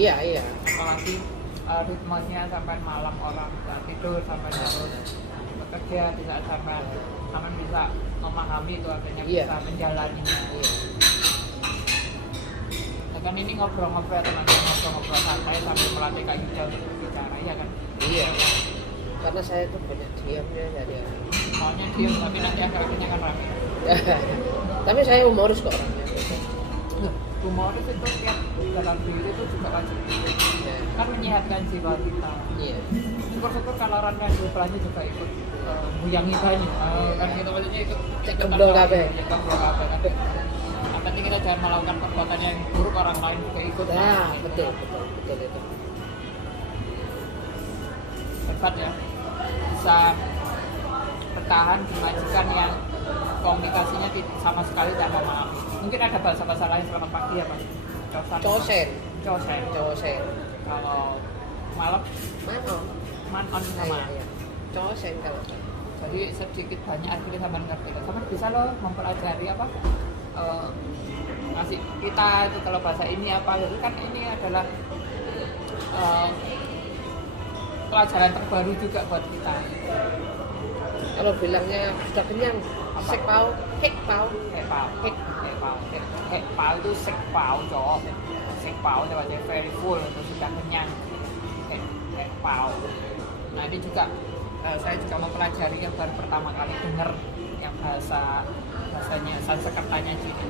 Iya, iya. Apalagi ritmenya sampai malam orang nggak tidur sampai harus bekerja di saat sampai bisa memahami itu artinya Iya. bisa menjalaninya. Iya. Nah, kan ini ngobrol-ngobrol teman-teman, ngobrol-ngobrol santai sambil melatih Kak Yuda untuk berbicara ya kan. Iya. Karena saya tuh banyak diamnya jadi. Maunya diem tapi nanti akhirnya kan rame. Tapi saya humoris kok orangnya. Humoris itu tiap dalam diri itu juga wajib. Iya. Kan menyehatkan jiwa kita. Iya. Syukur-syukur kalau orang yang belanja juga ikut buyangi banyak. Kan kita maksudnya ikut Cekemblong kabeh. Cekemblong kabeh. Yang penting kita jangan melakukan perbuatan yang buruk, orang lain juga ikut. Nah, betul itu. Hebat ya, bisa bertahan di majikan yang komunikasinya sama sekali tidak memahami. Mungkin ada bahasa-bahasa lain selamat pagi ya Pak? Cosen. Kalau malam manon sama. Iya. Cosen kalau. Jadi sedikit banyak akhirnya sama ngerti. Sama bisa loh mempelajari apa? Ngasih kita itu kalau bahasa ini apa? Jadi kan ini adalah pelajaran terbaru juga buat kita. Kalau bilangnya sudah kenyang, sekpau, hekpau itu sekpau cowok. Sekpau itu very full itu sudah kenyang. Hekpau. Nah ini juga saya juga mempelajari yang baru pertama kali dengar yang bahasanya Sanskertanya sini.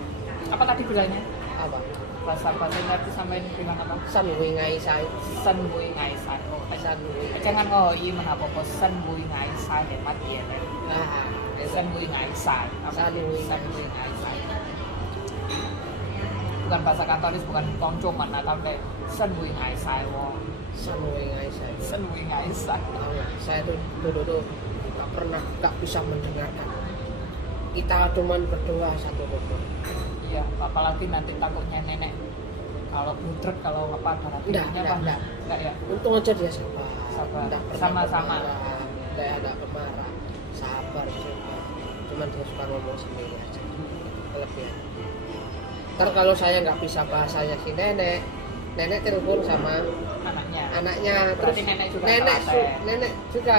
Apa tadi bilangnya? apa? Bahasanya itu sampai bilang apa? San hui ngai sai. Sen bui ngai sai. Oh, San hui. jangan ngoi menapa sen bui ngai sai hebat ya kan. Nah, Sen bui ngai sai. San hui. Sen bui ngai sai. Bukan bahasa Kantonis, bukan kongcoman atau kayak sen bui ngai sai wo. San hui ngai sai. Sen bui ngai sai. Saya tuh dulu nggak bisa mendengarkan. Kita cuman berdoa satu rukun. Iya, apalagi nanti takutnya nenek kalau budrek kalau apa darah tingginya apa enggak ya. Untung aja dia sabar. Sabar. Nggak pernah Sama-sama. kemarah. Nggak kemarah. Sabar juga. Cuman dia suka ngomong sendiri aja. Kelebihan. Ntar kalau saya nggak bisa bahasanya si nenek telepon sama anaknya. Terus Berarti nenek juga nenek juga.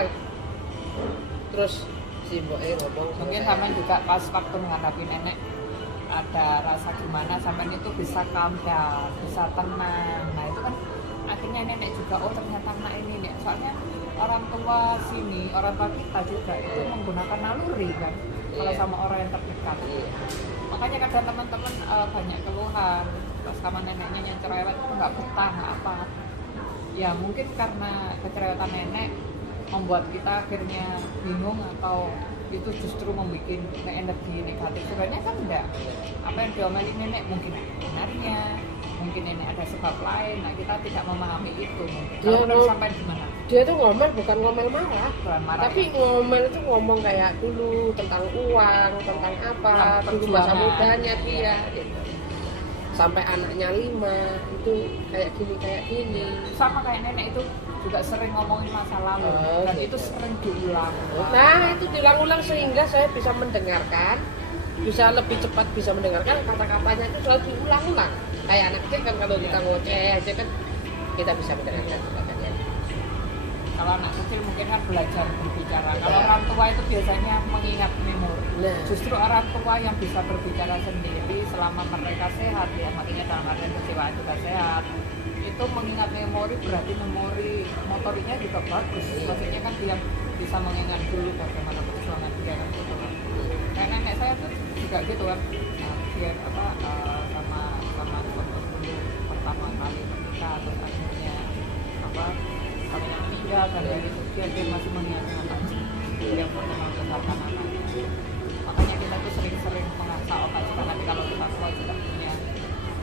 Terus si mboknya ngomong sama mungkin saya. sama juga pas waktu menghadapi nenek ada rasa gimana sampai itu bisa calm down, bisa tenang. Nah itu kan akhirnya nenek juga oh ternyata anak ini nih. Soalnya orang tua sini, orang tua kita juga itu menggunakan naluri kan kalau sama orang yang terdekat. Makanya kadang teman-teman banyak keluhan pas sama neneknya yang cerewet itu nggak betah, nggak apa. Ya mungkin karena kecerewetan nenek membuat kita akhirnya bingung atau itu justru membuat energi negatif. Sebenarnya kan enggak. Apa yang diomelin nenek mungkin benarnya, mungkin nenek ada sebab lain. Nah kita tidak memahami itu. Kalau udah sampai di mana? Dia tuh ngomel bukan ngomel marah, marah tapi ya? ngomel itu ngomong kayak dulu tentang uang, tentang apa, dulu masa mudanya dia. Gitu. Sampai anaknya 5 itu kayak gini. Sama kayak nenek itu juga sering ngomongin masa lalu dan gitu. Itu sering diulang. Nah itu diulang-ulang sehingga saya bisa mendengarkan, bisa lebih cepat bisa mendengarkan kata-katanya itu selalu diulang-ulang. Kayak anak kecil kan kalau kita ngoceh aja kan kita bisa mendengarkan kata-katanya. Kalau anak kecil mungkin kan belajar berbicara. Kalau orang tua itu biasanya mengingat memori. Justru orang tua yang bisa berbicara sendiri selama mereka sehat ya, makanya dalam artian kejiwaan juga sehat. Itu mengingat memori berarti memori motoriknya juga bagus. Maksudnya kan dia bisa mengingat dulu bagaimana perjuangan dia kan gitu. Kayak nenek saya tuh juga gitu kan. Nah, dia apa sama dulu pertama kali menikah terus akhirnya apa kalinya meninggal dan dari itu dia masih mengingat dia pernah membesarkan anaknya. Makanya kita tuh sering-sering mengasah otak kita nanti kalau kita tua juga punya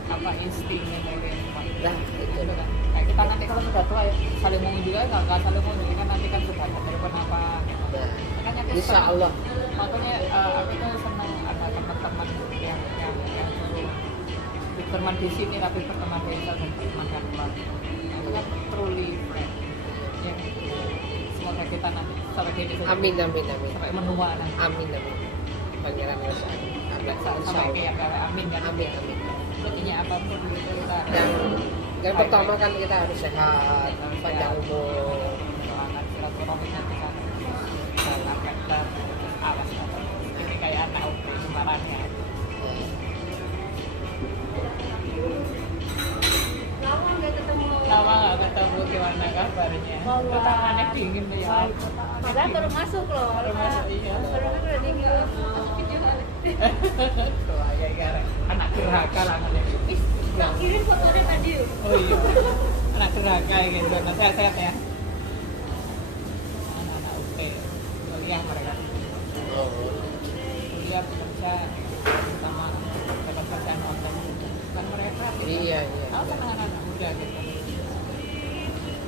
apa instingnya dari Nah, itu kan. Kayak kita nanti kalau sudah tua ya saling ngomong juga nggak saling ngomong kan nanti kan sudah ada telepon apa. Nah, Makanya kita insya Allah. Makanya aku tuh senang ada teman-teman yang berteman di sini tapi berteman desa dan berteman di luar. Itu kan truly friend. Ya. Semoga kita nanti sampai di sini. Amin. Sampai menua nanti. Amin. Pangeran Rasa. Sampai kayak amin kan. Amin. Intinya apapun itu kita Dan Yang pertama kan kita harus sehat, panjang umur. Doakan silaturahminya bisa jalan kacar terus awas ini kayak anak udah semarangnya. Lama nggak ketemu, gimana kabarnya? Kok tangannya dingin nih ya? Padahal baru masuk loh. Baru masuk, iya. Baru masuk udah dingin. Video kali. Tuh ya gara anak durhaka lah kan. Tak kirim fotonya tadi. Oh iya. Anak durhaka gitu. Nah, sehat-sehat ya. Anak-anak UP kuliah mereka. Oh. Kuliah bekerja sama dapat kerjaan online gitu. Kan mereka kreatif. Iya. Tahu kan anak-anak muda gitu.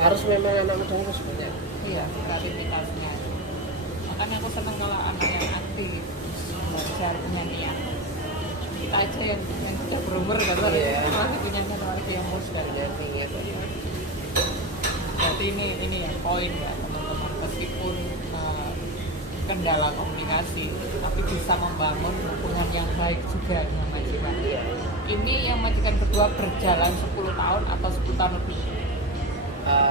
Harus memang anak muda harus banyak. Iya, kreativitasnya. Makanya aku seneng kalau anak yang aktif belajar penyanyian. Kita aja yang sudah berumur kan, Iya. masih punya generasi yang muda. Jadi Berarti ini ya poin ya teman-teman, meskipun kendala komunikasi, tapi bisa membangun hubungan yang baik juga dengan majikan. iya. Ini yang majikan kedua berjalan 10 tahun atau 10 tahun lebih?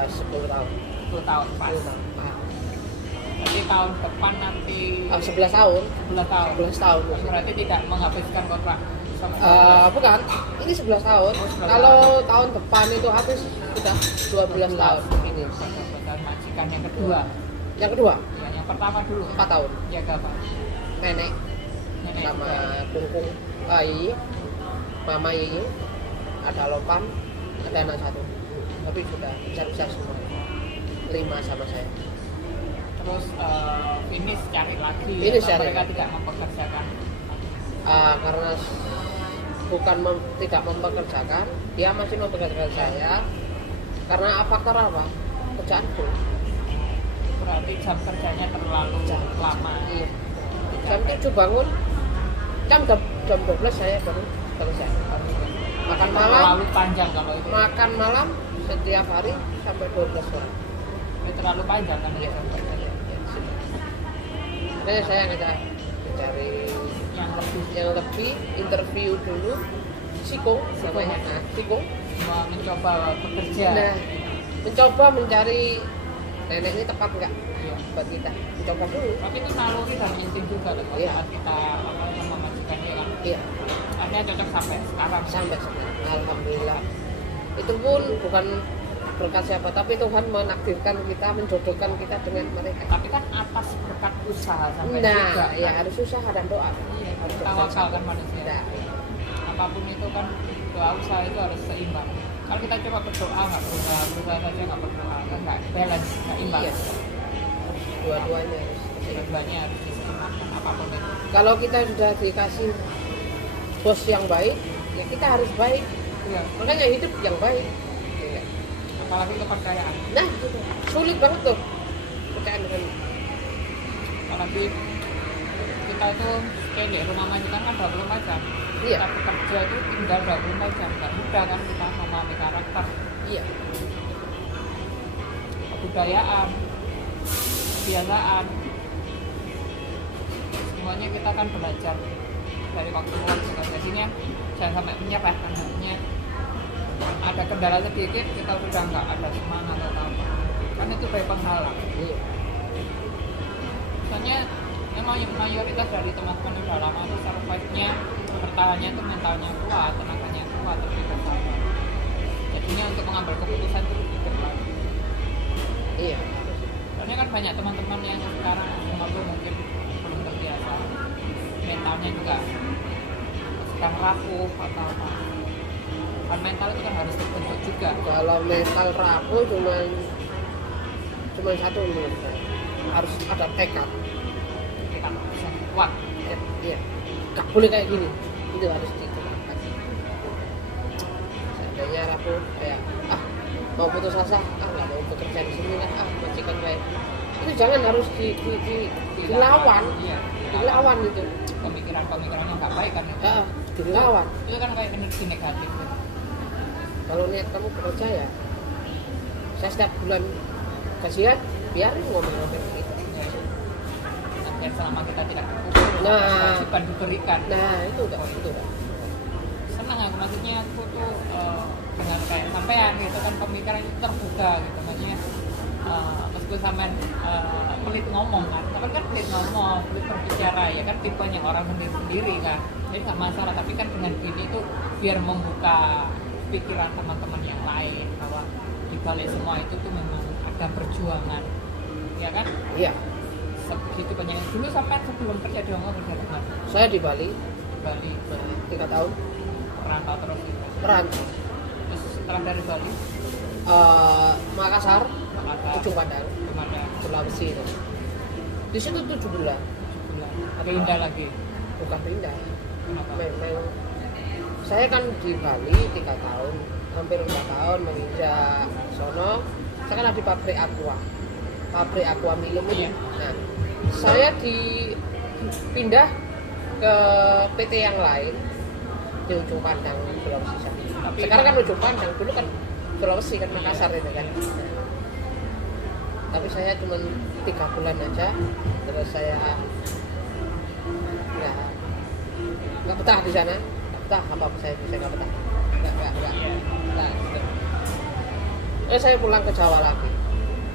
10 tahun. 10 tahun pas. 10 tahun. Berarti tahun depan nanti 11 tahun. 11 tahun. 11 tahun. Berarti tidak menghabiskan kontrak sama Bukan, ini 11 tahun. Oh, 11 Kalau tahun depan itu habis sudah 12 tahun ini. dan majikan yang kedua. Yang kedua, Ya, yang pertama dulu 4 tahun. jaga apa? Nenek Nenek sama juga. kungkung, Iyi, mama Iyi, ada Lopan, ada anak satu. Tapi sudah besar-besar semua. 5 sama saya. Terus finish cari lagi. Finish atau cari mereka lagi. tidak mempekerjakan. Karena bukan tidak mempekerjakan, dia masih mempekerjakan saya. Karena faktor apa? Kerjaanku. Berarti jam kerjanya terlalu lama. Iya. Jam 7 bangun, jam 12 saya baru selesai. Makan malam, Terlalu panjang kalau itu. makan malam setiap hari sampai 12 orang. Itu terlalu panjang kan ya jam kerjanya. Jadi saya kita mencari yang lebih interview dulu, psiko namanya, psiko. Mencoba bekerja. Nah, mencoba mencari nenek ini tepat nggak Iya. buat kita, mencoba dulu. Tapi itu naluri dan insting juga loh. Iya. Saat kita sama majikannya kan. Iya, Anda cocok sampai sekarang. sampai sekarang. Alhamdulillah. Itu pun bukan berkat siapa, tapi Tuhan menakdirkan kita, menjodohkan kita dengan mereka. Tapi kan atas berkat usaha sampai juga. Nah, ya kan? harus usaha dan doa. Iya, harus tawakal kan manusia. Nah, Apapun itu kan doa usaha itu harus seimbang. Kalau kita cuma berdoa nggak berusaha saja nggak berdoa kan nggak balance, nggak imbang. iya. Dua-duanya harus. Dua-duanya harus diseimbangkan apapun itu. Kalau kita sudah dikasih bos yang baik, ya kita harus baik. Iya. Makanya hidup yang baik. Iya. Apalagi kepercayaan. Nah, gitu. Sulit banget tuh percaya dengan Apalagi kita itu kayak di rumah majikan kan 24 jam. Iya. Kita bekerja itu tinggal 24 jam. Nggak mudah kan kita memahami karakter, iya. kebudayaan, kebiasaan. Semuanya kita kan belajar dari waktu ke waktu. Jadinya jangan sampai menyerah kan. Artinya ada kendala sedikit kita sudah nggak ada semangat atau apa. Kan itu dari penghalang. Iya. Soalnya memang mayoritas dari teman-teman yang udah lama itu survive-nya, bertahannya itu mentalnya kuat, tenaganya kuat, tapi bersabar. Jadinya untuk mengambil keputusan itu lebih lagi. Iya. Soalnya kan banyak teman-teman yang sekarang mengeluh mungkin belum terbiasa, mentalnya juga sedang rapuh atau apa. Kan mental itu kan harus terbentuk juga. Kalau mental rapuh cuman satu menurut saya. Harus ada tekad. Kita bisa kuat. Iya. Gak boleh kayak gini. Itu harus dikerjakan. Seandainya rapuh kayak mau putus asa, nggak mau bekerja di sini lah, majikan kayak itu jangan harus dilawan, Iya. dilawan itu. Pemikiran-pemikiran yang nggak baik kan. Dilawan. Itu kan kayak energi negatif. Kalau niat kamu bekerja ya, saya setiap bulan gajian, biarin ngomong-ngomong gitu. Dan selama kita tidak terpukul, kewajiban diberikan. Nah itu enggak, itu enggak. Senang aku, maksudnya aku tuh dengan kayak sampean gitu kan, pemikiran itu terbuka gitu, maksudnya meskipun sampean pelit ngomong kan, sampean kan pelit ngomong, pelit berbicara ya kan, tipenya orang sendiri kan, jadi nggak masalah. Tapi kan dengan gini itu biar membuka pikiran teman-teman yang lain bahwa di balik semua itu tuh memang ada perjuangan, ya kan? Iya. Sebegitu banyak. Dulu sampean sebelum kerja di Hongkong kerja di mana? Saya di Bali Di Bali. 3 tahun Perantau terus gitu. merantau. Terus setelah dari Bali, Makassar, Makassar, Ujung Pandang, kemana? Sulawesi itu. Di situ 7 bulan. Bulan. Pindah lagi. Bukan pindah. Kenapa? Memang saya kan di Bali 3 tahun, hampir 4 tahun menginjak sono. Saya kan ada di pabrik aqua minum itu. Iya. Nah, saya dipindah ke PT yang lain di Ujung Pandang, Sulawesi Selatan. Tapi Sekarang kan Ujung Pandang, dulu kan Sulawesi kan Makassar itu kan. Tapi saya cuma 3 bulan aja, terus saya ya nggak betah di sana, nggak betah apa saya bisa nggak betah, nggak. Iya. Nah, gitu. Terus saya pulang ke Jawa lagi,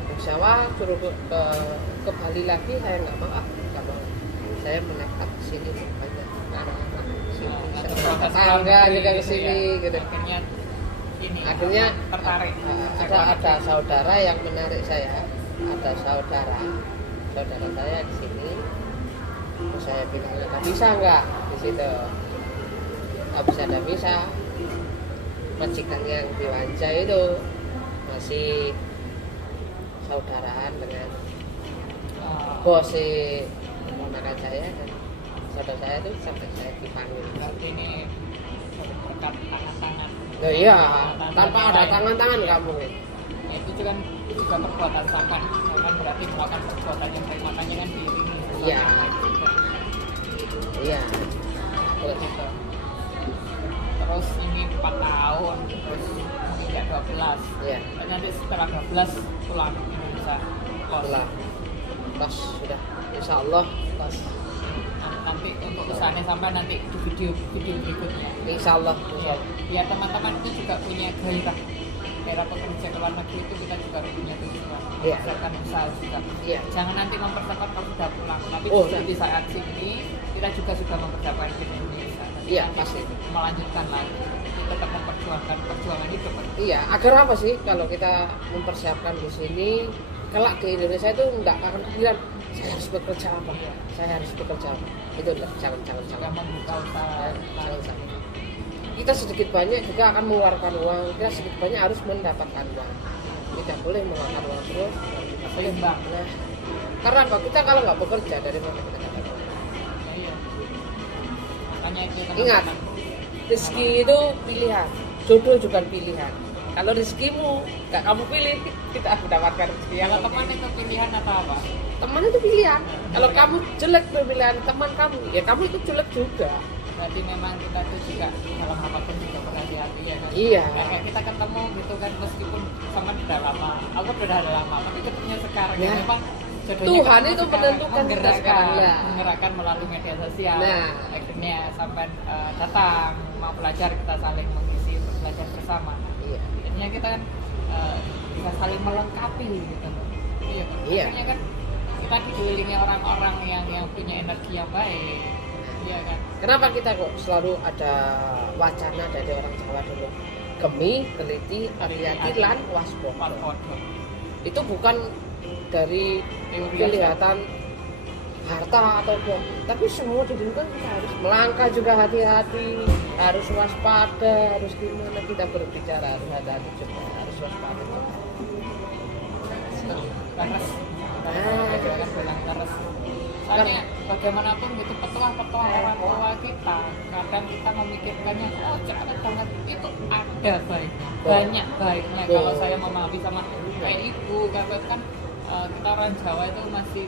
ke Jawa suruh ke Bali lagi, saya nggak mau, nggak mau. Saya menetap di sini banyak anak-anak di sini, tetangga juga ke sini, gitu. Akhirnya Akhirnya tertarik. ada saudara yang menarik saya, ada saudara saya di sini. Terus saya bilang, nggak bisa nggak di situ, nggak bisa. Majikan yang di Wanca itu masih saudaraan dengan bos si keponakan saya, dan saudara saya itu sampai saya dipanggil. Berarti ini berkat tangan-tangan. Nah, iya, tanpa ada tangan-tangan kamu. Nah, itu juga perbuatan sampan berarti melakukan perbuatan yang baik, makanya kan diiringi. Iya. Iya. Terus ini 4 tahun, terus menginjak 12. Iya. Dan nanti setelah 12 pulang Indonesia. Setelah pas sudah, insya Allah pas, Nanti untuk usahanya sampai nanti di video berikutnya. insya Allah. Ya, biar teman-teman itu juga punya gairah pekerja ke luar negeri, itu kita juga punya tujuan Iya. memasarkan usaha juga. Iya. Jangan nanti mempersiapkan kalau sudah pulang, tapi Oh, justru nah. di saat sini kita juga sudah mempersiapkan di Indonesia. Iya, pasti. Melanjutkan lagi, tetap memperjuangkan perjuangan hidup. Iya, agar apa sih kalau kita mempersiapkan di sini, kelak di Indonesia itu enggak akan pikiran saya harus bekerja apa, saya harus bekerja apa. Itu enggak, jangan. Juga membuka usaha. Jangan. Kita sedikit banyak juga akan mengeluarkan uang, kita sedikit banyak harus mendapatkan uang. Tidak boleh mengeluarkan uang terus, dan tidak boleh Seimbang. nah, karena apa? Kita kalau nggak bekerja dari mana kita dapat uang? Ya, iya. Makanya itu Ingat, teman-teman. rezeki itu pilihan, jodoh juga pilihan. Kalau rezekimu nggak kamu pilih, kita mendapatkan rezeki yang Kalau teman itu pilihan atau apa? teman itu pilihan. Kalau kamu jelek pemilihan teman kamu, ya kamu itu jelek juga. Berarti memang kita tuh juga dalam apapun juga berhati-hati ya kan? Iya. Kayak kita ketemu gitu kan, meskipun sama udah lama, aku udah lama, tapi ketemunya sekarang Ya. ya memang jodohnya Tuhan ketemu itu sekarang, menentukan kita sekarang, ya. menggerakkan melalui media sosial. Nah. Akhirnya sampai datang mau belajar, kita saling mengisi untuk belajar bersama. Iya. Akhirnya kita kan bisa saling melengkapi gitu. Iya. Kan? Iya. Akhirnya kan kita dikelilingi orang-orang yang punya energi yang baik. Iya kan? Kenapa kita kok selalu ada wacana dari orang Jawa dulu? Gemi, teliti, hati-hati, lan, waspada. Waspodo. Itu bukan dari Teori kelihatan harta atau apa, tapi semua di dunia kan kita harus melangkah juga hati-hati, harus waspada, harus gimana kita berbicara, harus hati-hati juga, harus waspada. Terus Ah. kan bilang terus. Soalnya bagaimanapun gitu petuah-petuah orang tua kita, kadang kita memikirkannya oh cerewet banget, itu ada baiknya, banyak baiknya. Kalau saya memahami sama kayak ibu, kayak kan kita orang Jawa itu masih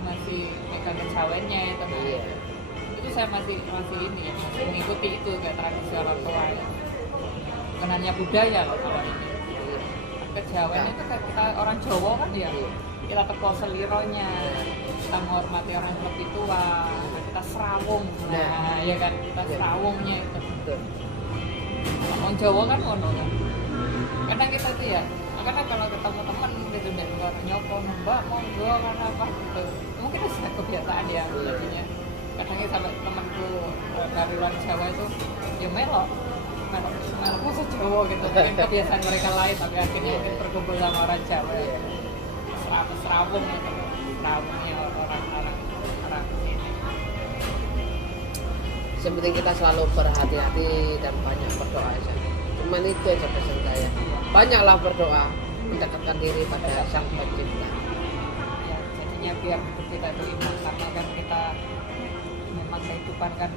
megang kejawennya itu. Iya. Itu saya masih ini ya, masih mengikuti itu kayak tradisi orang tua ya. Bukan hanya budaya loh kalau ini. Kejawen itu kayak kita orang Jawa kan ya. Kita teko selironya, kita menghormati orang yang lebih tua, kita serawung, nah ya kan, kita serawungnya itu. Betul. Orang Jawa kan ngono kan. kadang kita tuh ya kadang kalau ketemu teman gitu dan nggak nyokong mbak monggo karena apa gitu mungkin itu sudah kebiasaan ya jadinya kadang sampai temanku dari luar Jawa itu ya melok bahasa Jawa gitu mungkin kebiasaan mereka lain tapi akhirnya mungkin berkumpul sama orang Jawa ya serawung gitu serawungnya orang sini. Yang penting kita selalu berhati-hati dan banyak berdoa aja. Cuman itu aja pesan saya. Banyaklah berdoa mendekatkan diri pada Sang Pencipta. Ya, jadinya biar hidup kita itu indah karena kan kita memang kehidupan kan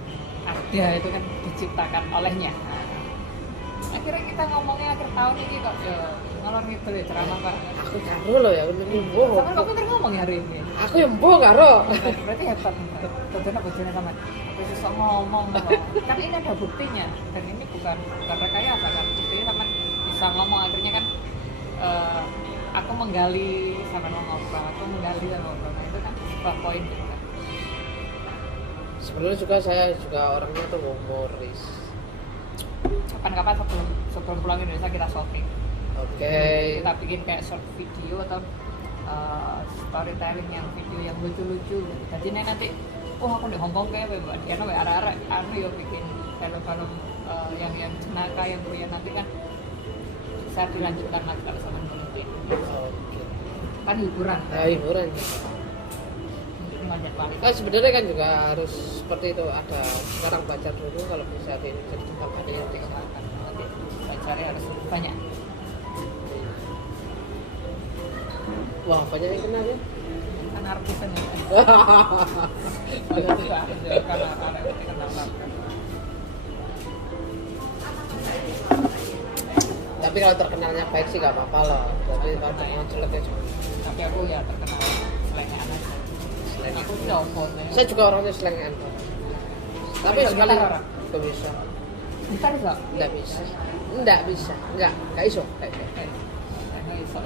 ada itu kan diciptakan olehnya. Nah, akhirnya kita ngomongnya akhir tahun ini kok ngalor ngidul ya ceramah Pak. Aku karo loh ya, mboh. Sama kok kita ngomong hari ini. Aku yang mboh karo. Berarti hebat. Tentunya bojone sama. Terus iso ngomong loh. Kan ini ada buktinya dan ini bukan rekayasa kan. Buktinya sama bisa ngomong akhirnya kan aku menggali sama ngobrol, aku menggali dan ngobrol. Nah, itu kan sebuah poin juga. Sebenarnya juga saya juga orangnya tuh humoris. Kapan-kapan sebelum pulang Indonesia kita shopping. Oke. Kita bikin kayak short video atau storytelling yang video yang lucu-lucu. Jadi nanti, aku di Hongkong kayak Mbak Diana, arah-arah anu ya bikin film-film yang jenaka yang punya nanti kan bisa dilanjutkan lagi kalau sama mungkin. Oke. Kan hiburan. Nah, hiburan. Kan sebenarnya kan juga harus seperti itu, ada sekarang baca dulu kalau bisa diceritakan pada yang Nanti belajarnya harus banyak. Wah, banyak yang kenal ya. Kan artisan ya. Banyak juga karena kenal artisan. Tapi kalau terkenalnya baik sih gak apa-apa loh. Tapi kalau terkenal jeleknya juga. Tapi aku ya terkenal selengean aja. Aku telepon ya. Saya juga orangnya selengean. Tapi Bisa sekali gitar orang? gak bisa. Gitar bisa? Nggak bisa. Nggak bisa. Nggak iso.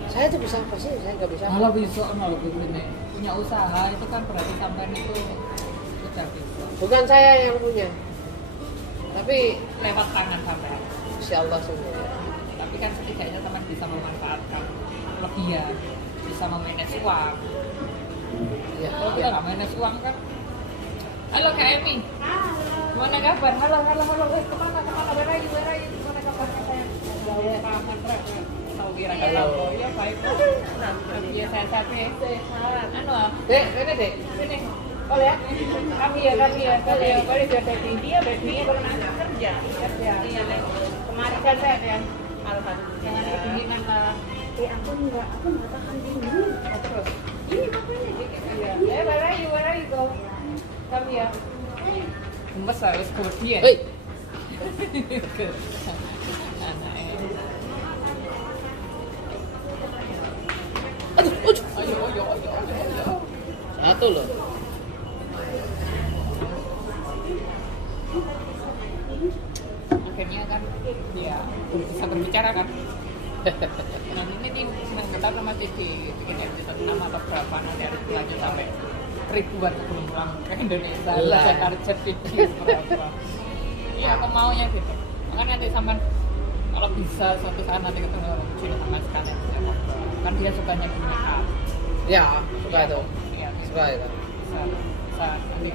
Saya tuh bisa apa sih? Saya nggak bisa. Kalau bisa, kalau begini punya usaha itu kan berarti sampai itu udah bisa. Bukan saya yang punya. Tapi Lewat tangan sampai. Insya Allah semua. Tapi kan setidaknya teman bisa memanfaatkan kelebihan, bisa memanage uang. Ya, Kalau kita nggak manage uang kan. Halo Kak Emi. Gimana kabar? Halo. Kemana? Where are you? Gimana kabarnya sayang? Aman, tahu kira kata Halo. ya baik. Iya saya tapi sehat. Anu Dek, mana dek? sini. Oh ya, kami ya. Boleh jadi dia pernah kerja. Iya. Kemarin kan saya yang jangan kedinginan lah. Aku nggak tahan dingin. Terus. Ini makanya. Iya. Where are you go? Kami ya. Gemes harus kemudian. Hei, Ayo. satu loh. Akhirnya kan ya bisa berbicara kan. Nah ini nih kita sama Titi bikin episode nama atau berapa nanti harus lanjut sampai ribuan sebelum pulang ke Indonesia. Belajar target video berapa. Iya aku maunya gitu. Makanya nanti sampai kalau bisa suatu saat nanti ketemu Cina sama sekalian bisa ngobrol. Kan dia sukanya make up. Ya, suka itu. Iya, Suka itu. bisa nanti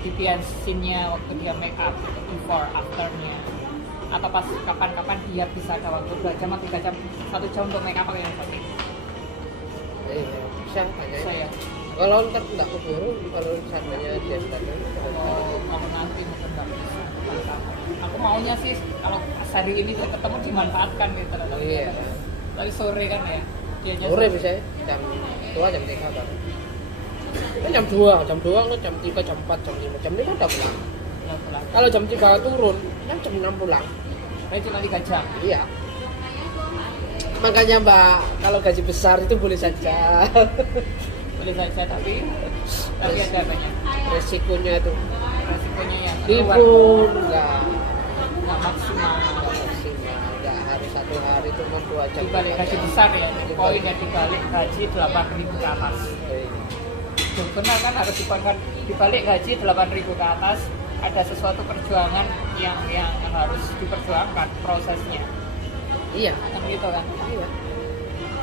DPN scene-nya waktu dia make up gitu, before afternya atau pas kapan-kapan dia bisa ada waktu 2 jam atau 3 jam 1 jam untuk make up yang penting Iya, bisa tanya. saya Kalau ntar nggak keburu, kalau misalnya dia datang. kalau nanti mungkin nggak bisa aku maunya sih kalau hari ini saya ketemu dimanfaatkan gitu Iya. tadi sore kan ya dianya Sore bisa ya, jam 2, jam 3 kan. Kan jam 2 kan jam 3, jam 4, jam 5, jam 5 udah pulang. pulang Kalau jam 3 turun, kan jam 6 pulang. saya cuma 3 jam Iya. Makanya Mbak, kalau gaji besar itu boleh saja. boleh saja tapi ada banyak Resikonya itu resikonya yang libur nggak nggak maksimal nggak harus 1 hari cuma 2 jam. dibalik gaji besar ya, jadi poinnya dibalik gaji 8.000 ke atas. Benar kan harus dibalik gaji 8.000 ke atas ada sesuatu perjuangan yang harus diperjuangkan prosesnya. Iya. kan gitu kan. Iya.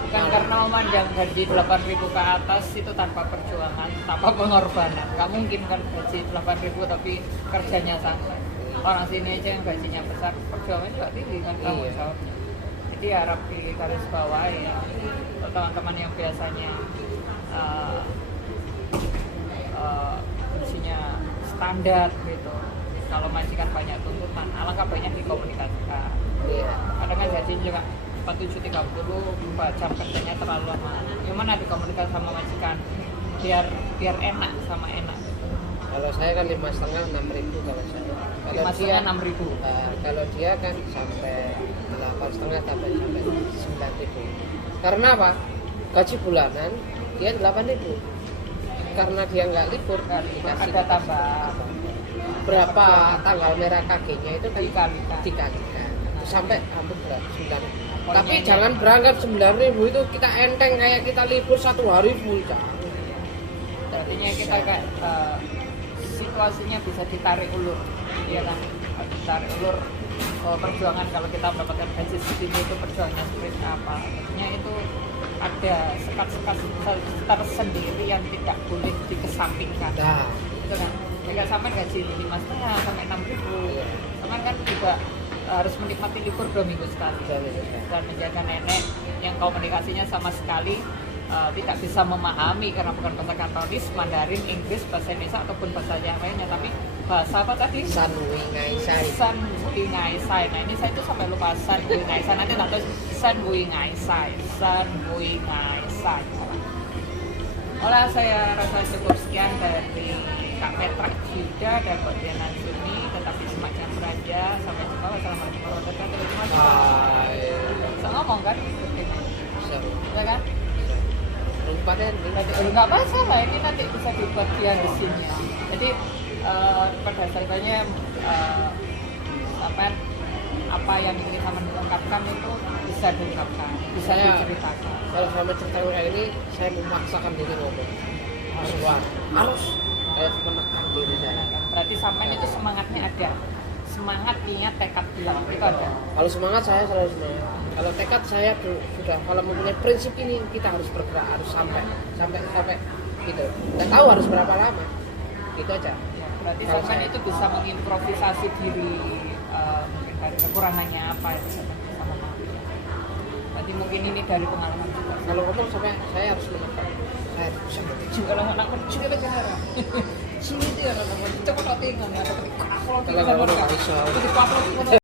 Bukan karena memandang gaji 8.000 ke atas itu tanpa perjuangan, tanpa pengorbanan. Nggak mungkin kan gaji 8.000 tapi kerjanya santai. Orang sini aja yang gajinya besar, perjuangan juga tinggi kan tanggung Iya. jawab. Jadi harap di garis bawah ya untuk teman-teman yang biasanya gajinya standar gitu. Kalau majikan banyak tuntutan, alangkah banyak dikomunikasikan. Iya. Kadang kan gajinya juga 47.30, jam kerjanya terlalu lama. Gimana dikomunikasi sama majikan biar enak sama enak. Kalau saya kan 5,5 6.000 kalau saya. Kalau Mas dia 6.000. kalau dia kan sampai 8,5 sampai 9.000. Karena apa? Gaji bulanan dia 8.000. Karena dia nggak libur dikasih Ada tambah berapa tanggal merah kakinya itu kan dikalikan. dikalikan sampai hampir berapa 9.000. Poinnya Tapi ini. jangan berangkat 9.000 itu kita enteng kayak kita libur 1 hari full jangan. Artinya kita kayak situasinya bisa ditarik ulur, ya kan? Ditarik ulur perjuangan kalau kita mendapatkan gaji segini itu perjuangannya seperti apa? Artinya itu ada sekat-sekat tersendiri yang tidak boleh dikesampingkan. Nah, Itu kan? Jika sampai gaji 5,5 sampai 6.000, iya. sampai kan juga harus menikmati libur 2 minggu sekali dan menjaga nenek yang komunikasinya sama sekali tidak bisa memahami karena bukan bahasa Kantonis, Mandarin, Inggris, bahasa Indonesia ataupun bahasa yang lainnya, tapi bahasa apa tadi? San Wi Ngai Sai. San Wi Ngai Sai. Nah ini saya itu sampai lupa San Wi Ngai Sai. Nanti tak tahu San Wi Ngai Sai. San Wi Ngai Sai. Olah saya rasa cukup sekian dari Kak Petra Juda dan Mbak Diana Juni. Tetapi semacam beranja. Sampai jumpa. Wassalamualaikum warahmatullahi wabarakatuh. Hai. Bisa ngomong kan? Seru. Ya kan? Lupa deh. Nggak masalah, ini nanti bisa dibuat dia di sini. Jadi pada dasarnya apa yang ingin sama diungkapkan itu bisa diungkapkan, bisa diceritakan. Kalau sama cerita kayak ini, saya memaksakan diri ngomong. Harus menekan diri saya. Berarti sampai itu semangatnya ada, semangat, niat, tekad bilang itu ada. Kalau semangat saya selalu semangat. Kalau tekad saya sudah kalau mempunyai prinsip ini kita harus bergerak, harus sampai gitu. Nggak tahu harus berapa lama. Gitu aja. Ya, berarti Kalau sampai saya- itu bisa mengimprovisasi diri, mungkin dari kekurangannya apa itu sampai bisa memahami. Berarti mungkin ini dari pengalaman juga. Kalau ngomong sampai saya harus menekan. Saya harus Kalau anak kecil itu cara sini dia anak kecil cepat tinggal ya, tapi kalau Kalau ngomong nggak bisa. di